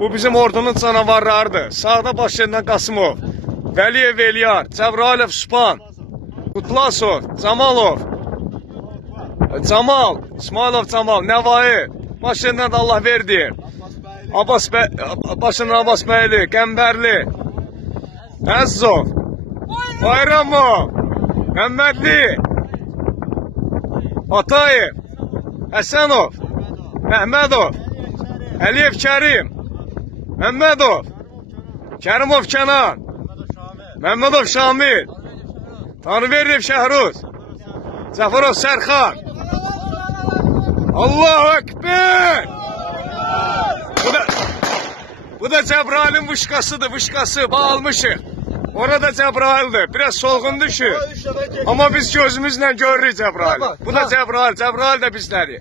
Bu bizim ordunun canavarlarıdır. Sağda Başkəndən Qasımov, Vəliyev Eliyar, Cəbrayılov Sübhan, Qutlasov, Camalov, Camal, İsmailov Camal, Nəvai, Başkəndən Allah verdi. Başından Abbas bəyli, Qəmbərli, Əzzov, Bayramov, Məmmədli, Atayev, Həsənov, Məhmədov, Əliyev Kərim, Məmmədov, Kərimov Kənan, Məmmədov Şamil, Tanrıverdiyev Şəhruz, Cəfərov Sərxan. Allahu Ekber! Bu da Cəbrailin vışqasıdır, vışqası, bağalmışıq. Orada Cəbraildir, biraz solğun düşür. Ama biz gözümüzlə görürük Cəbrail. Bu da Cəbrail, Cəbrail də bizləri.